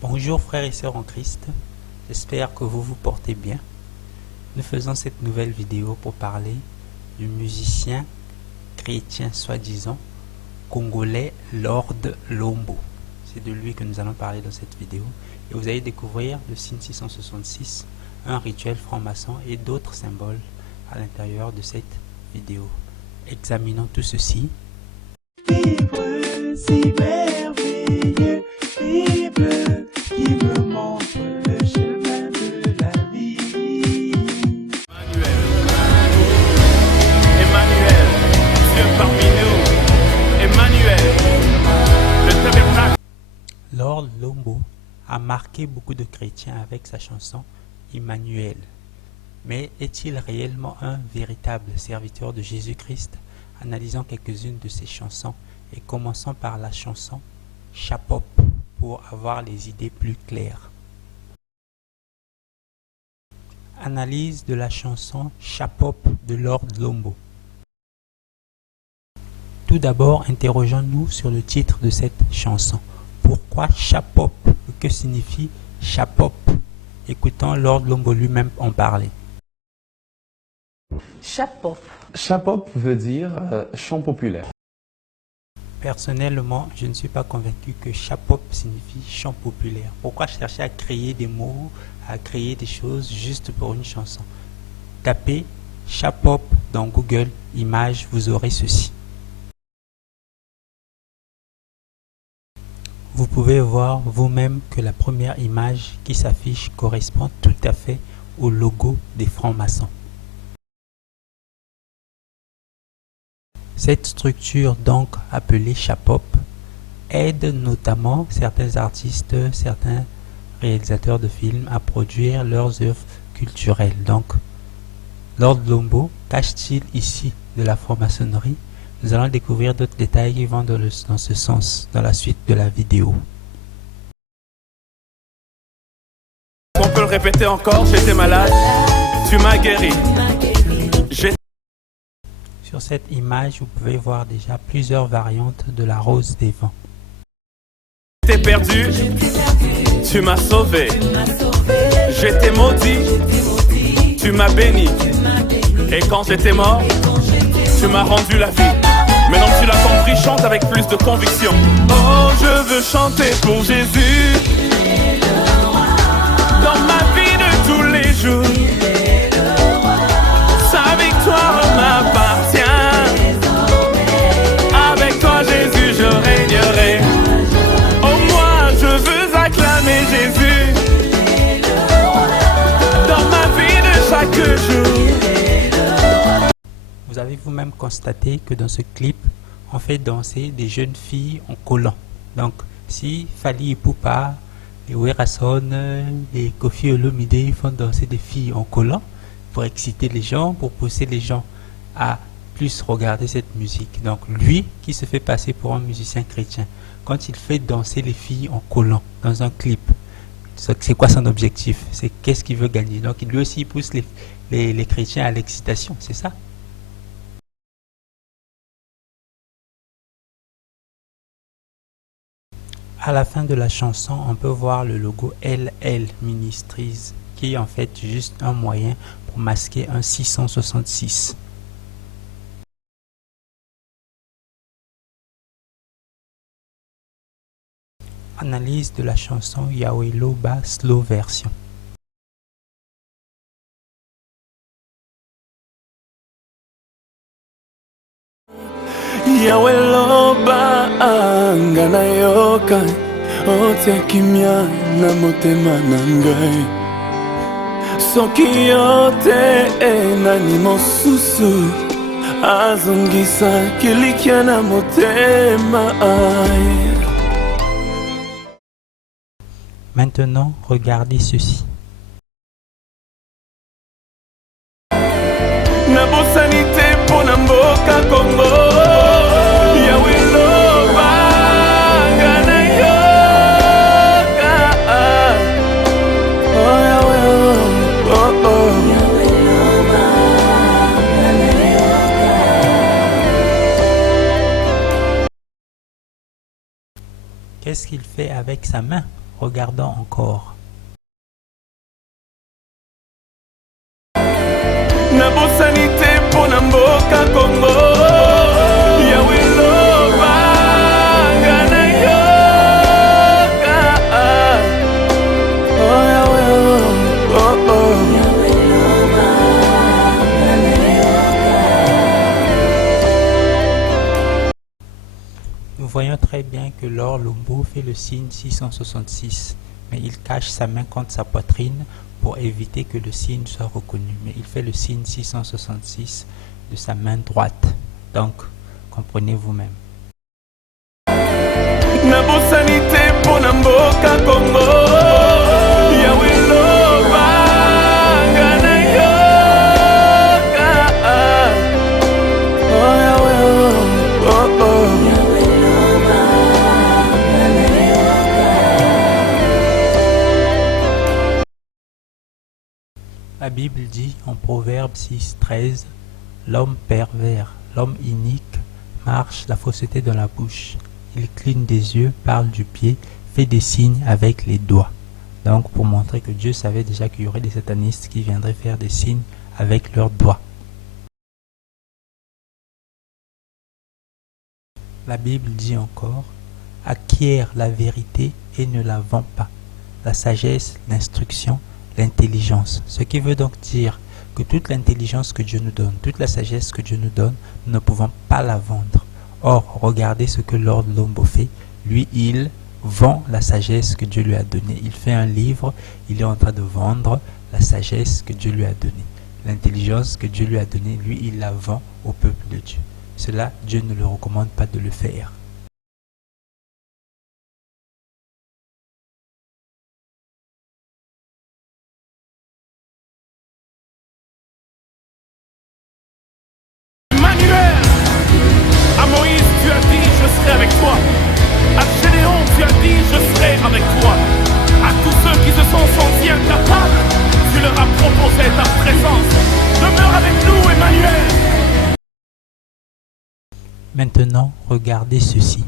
Bonjour frères et sœurs en Christ, j'espère que vous vous portez bien. Nous faisons cette nouvelle vidéo pour parler du musicien chrétien soi-disant congolais Lord Lombo. C'est de lui que nous allons parler dans cette vidéo. Et vous allez découvrir le signe 666, un rituel franc-maçon et d'autres symboles à l'intérieur de cette vidéo. Examinons tout ceci. Livre si merveilleux, livre qui me montre le chemin de la vie. Emmanuel, Dieu parmi nous, Emmanuel, le tabernacle. Lord Lombo a marqué beaucoup de chrétiens avec sa chanson Emmanuel. Mais est-il réellement un véritable serviteur de Jésus-Christ? Analysons quelques-unes de ses chansons et commençons par la chanson Chapop pour avoir les idées plus claires. Analyse de la chanson Chapop de Lord Lombo. Tout d'abord, interrogeons-nous sur le titre de cette chanson. Pourquoi Chapop? Que signifie Chapop? Écoutons Lord Lombo lui-même en parler. Chapop. Chapop veut dire chant populaire. Personnellement, je ne suis pas convaincu que Chapop signifie chant populaire. Pourquoi chercher à créer des mots, à créer des choses juste pour une chanson? Tapez Chapop dans Google Images, vous aurez ceci. Vous pouvez voir vous-même que la première image qui s'affiche correspond tout à fait au logo des francs-maçons. Cette structure, donc appelée Chapop, aide notamment certains artistes, certains réalisateurs de films à produire leurs œuvres culturelles. Donc, Lord Lombo cache-t-il ici de la franc-maçonnerie? Nous allons découvrir d'autres détails qui vont dans ce sens dans la suite de la vidéo. On peut le répéter encore, j'étais malade, tu m'as guéri. Sur cette image, vous pouvez voir déjà plusieurs variantes de la rose des vents. J'étais perdu, tu m'as sauvé. J'étais maudit, tu m'as béni. Et quand j'étais mort, tu m'as rendu la vie. Maintenant que tu l'as compris, chante avec plus de conviction. Oh, je veux chanter pour Jésus dans ma vie de tous les jours. Sa victoire m'appartient. Avec toi, Jésus, je régnerai. Oh, moi, je veux acclamer Jésus dans ma vie de chaque jour. Vous avez vous-même constaté que dans ce clip, on fait danser des jeunes filles en collant. Donc, si Fally Ipupa, les Werason, les Koffi Olomide font danser des filles en collant pour exciter les gens, pour pousser les gens à plus regarder cette musique. Donc, lui qui se fait passer pour un musicien chrétien, quand il fait danser les filles en collant dans un clip, c'est quoi son objectif? C'est qu'est-ce qu'il veut gagner? Donc, lui aussi, il pousse les chrétiens à l'excitation, c'est ça? À la fin de la chanson, on peut voir le logo LL Ministries, qui est en fait juste un moyen pour masquer un 666. Analyse de la chanson Yahweh Loba Slow Version. Yahweh loba ngana yoka otia kimia na motema na ngai soki yote nani mosusu azongisa kilikia na motema. Maintenant, regardez ceci. Na bosanité pour na mboka Congo. Yahweh loba ngana yoka. Oh Yahweh, oh oh. Yahweh loba ngana yoka. Qu'est-ce qu'il fait avec sa main? Regardons encore. Nabosanite pona mboka Congo. Yahweh loba ngana yoka. Oh Yahweh, oh oh. Nous voyons très bien que Laure Lombo fait le signe 666, mais il cache sa main contre sa poitrine pour éviter que le signe soit reconnu. Mais il fait le signe 666 de sa main droite. Donc, comprenez vous-même. Nabosanite pona mboka Congo. Yahweh loba ngana yoka. Oh Yahweh, oh oh. La Bible dit en Proverbe 6:13, l'homme pervers, l'homme inique, marche la fausseté dans la bouche. Il cligne des yeux, parle du pied, fait des signes avec les doigts. Donc pour montrer que Dieu savait déjà qu'il y aurait des satanistes qui viendraient faire des signes avec leurs doigts. La Bible dit encore, acquiert la vérité et ne la vends pas. La sagesse, l'instruction, l'intelligence. Ce qui veut donc dire que toute l'intelligence que Dieu nous donne, toute la sagesse que Dieu nous donne, nous ne pouvons pas la vendre. Or, regardez ce que Lord Lombo fait. Lui, il vend la sagesse que Dieu lui a donnée. Il fait un livre, il est en train de vendre la sagesse que Dieu lui a donnée. L'intelligence que Dieu lui a donnée, lui, il la vend au peuple de Dieu. Cela, Dieu ne le recommande pas de le faire. Emmanuel, à Moïse, tu as dit, je serai avec toi. À Gédéon, tu as dit, je serai avec toi. À tous ceux qui se sont sentis incapables, tu leur as proposé ta présence. Demeure avec nous, Emmanuel. Maintenant, regardez ceci.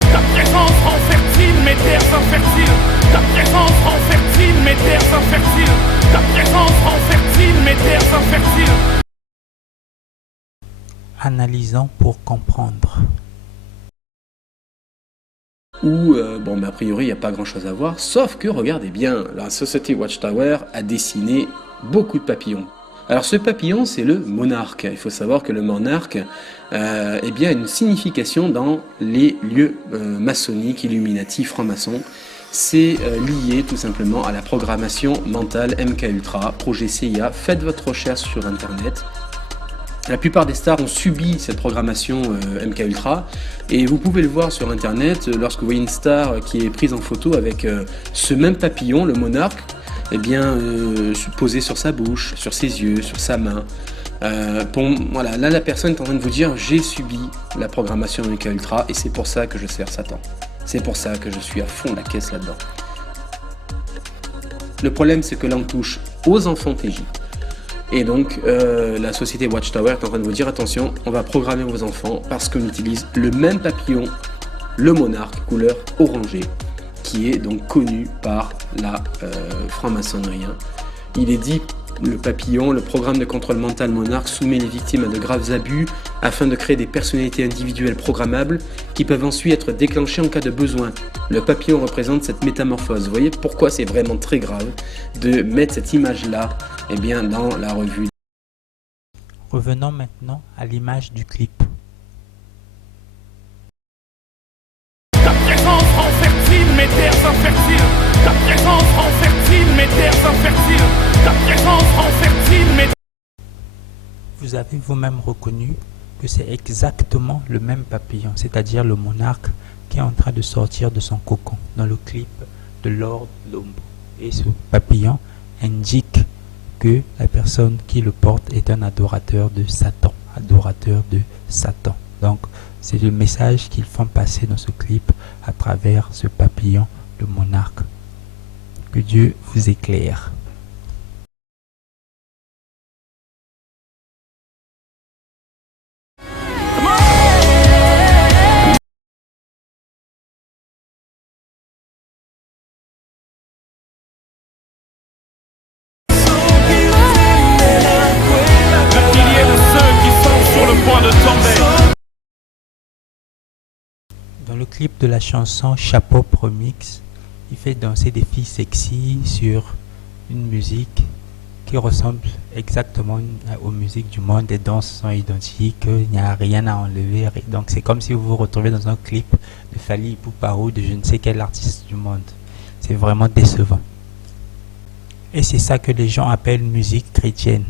Ta présence rend fertile mes terres infertiles. Ta présence rend fertile mes terres infertiles. Ta présence rend fertile mes terres infertiles. Analysons pour comprendre. Où, a priori, il n'y a pas grand-chose à voir, sauf que, regardez bien, la Society Watchtower a dessiné beaucoup de papillons. Alors ce papillon, c'est le monarque. Il faut savoir que le monarque a une signification dans les lieux maçonniques, Illuminati, francs-maçons. C'est lié tout simplement à la programmation mentale MK Ultra, projet CIA. Faites votre recherche sur Internet. La plupart des stars ont subi cette programmation MK Ultra et vous pouvez le voir sur Internet lorsque vous voyez une star qui est prise en photo avec ce même papillon, le monarque, posé sur sa bouche, sur ses yeux, sur sa main. Voilà, là la personne est en train de vous dire j'ai subi la programmation MK Ultra et c'est pour ça que je sers Satan. C'est pour ça que je suis à fond la caisse là-dedans. Le problème c'est que là on touche aux enfants TJ. Et donc, la société Watchtower est en train de vous dire attention, on va programmer vos enfants parce qu'on utilise le même papillon, le monarque, couleur orangée, qui est donc connu par la franc-maçonnerie. Il est dit, le papillon, le programme de contrôle mental monarque soumet les victimes à de graves abus afin de créer des personnalités individuelles programmables qui peuvent ensuite être déclenchées en cas de besoin. Le papillon représente cette métamorphose. Vous voyez pourquoi c'est vraiment très grave de mettre cette image-là dans la revue. Revenons maintenant à l'image du clip. Ta présence rend fertile mes terres infertiles. Ta présence rend fertile mes terres infertiles. Ta présence rend fertile mes... Vous avez vous-même reconnu que c'est exactement le même papillon, c'est-à-dire le monarque qui est en train de sortir de son cocon dans le clip de Lord Lombo. Et ce papillon indique que la personne qui le porte est un adorateur de Satan. Donc, c'est le message qu'ils font passer dans ce clip à travers ce papillon, le monarque. Que Dieu vous éclaire. Dans le clip de la chanson Chapeau Remix, il fait danser des filles sexy sur une musique qui ressemble exactement aux musiques du monde. Les danses sont identiques, il n'y a rien à enlever. Donc c'est comme si vous vous retrouvez dans un clip de Fally Ipupa ou de je ne sais quel artiste du monde. C'est vraiment décevant. Et c'est ça que les gens appellent musique chrétienne.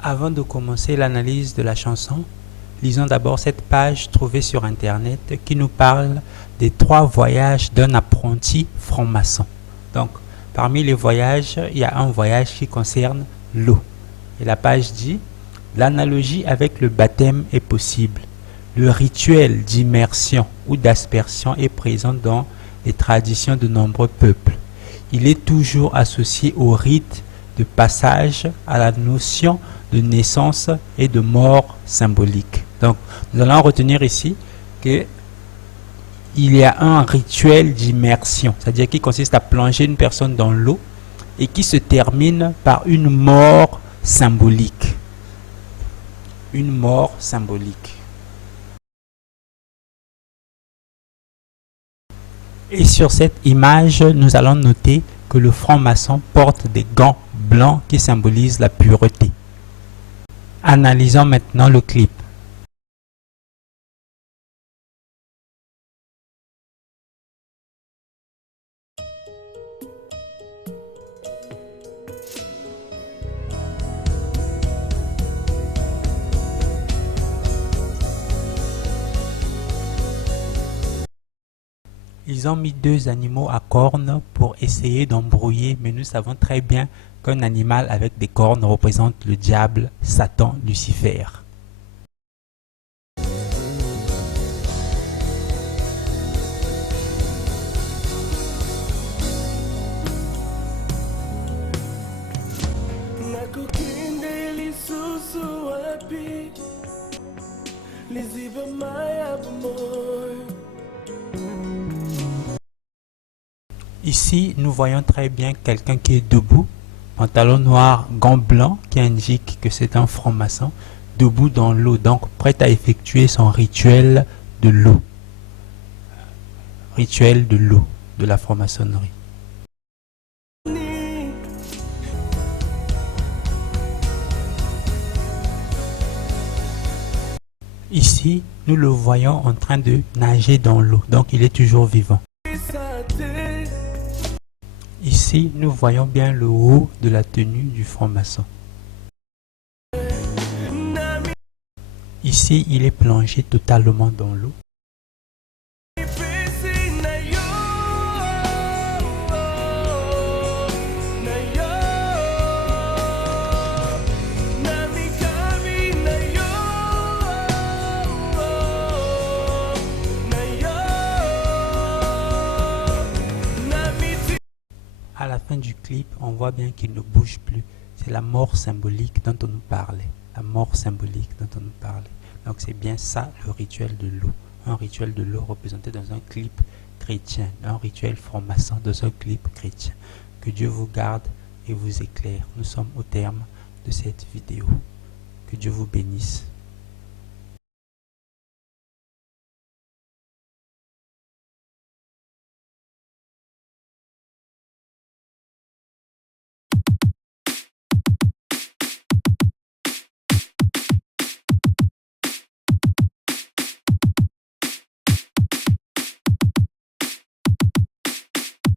Avant de commencer l'analyse de la chanson, lisons d'abord cette page trouvée sur internet qui nous parle des 3 voyages d'un apprenti franc-maçon. Donc, parmi les voyages, il y a un voyage qui concerne l'eau. Et la page dit, l'analogie avec le baptême est possible. Le rituel d'immersion ou d'aspersion est présent dans les traditions de nombreux peuples. Il est toujours associé au rite de passage à la notion de naissance et de mort symbolique. Donc, nous allons retenir ici que il y a un rituel d'immersion, c'est-à-dire qui consiste à plonger une personne dans l'eau et qui se termine par une mort symbolique. Une mort symbolique. Et sur cette image, nous allons noter que le franc-maçon porte des gants blancs qui symbolisent la pureté. Analysons maintenant le clip. Ils ont mis 2 animaux à cornes pour essayer d'embrouiller, mais nous savons très bien qu'un animal avec des cornes représente le diable, Satan, Lucifer. Ici, nous voyons très bien quelqu'un qui est debout, pantalon noir, gants blancs, qui indique que c'est un franc-maçon, debout dans l'eau, donc prêt à effectuer son rituel de l'eau. Rituel de l'eau, de la franc-maçonnerie. Ici, nous le voyons en train de nager dans l'eau, donc il est toujours vivant. Ici, nous voyons bien le haut de la tenue du franc-maçon. Ici, il est plongé totalement dans l'eau. À la fin du clip, on voit bien qu'il ne bouge plus. C'est la mort symbolique dont on nous parlait. La mort symbolique dont on nous parlait. Donc c'est bien ça le rituel de l'eau. Un rituel de l'eau représenté dans un clip chrétien. Un rituel franc-maçon dans un clip chrétien. Que Dieu vous garde et vous éclaire. Nous sommes au terme de cette vidéo. Que Dieu vous bénisse.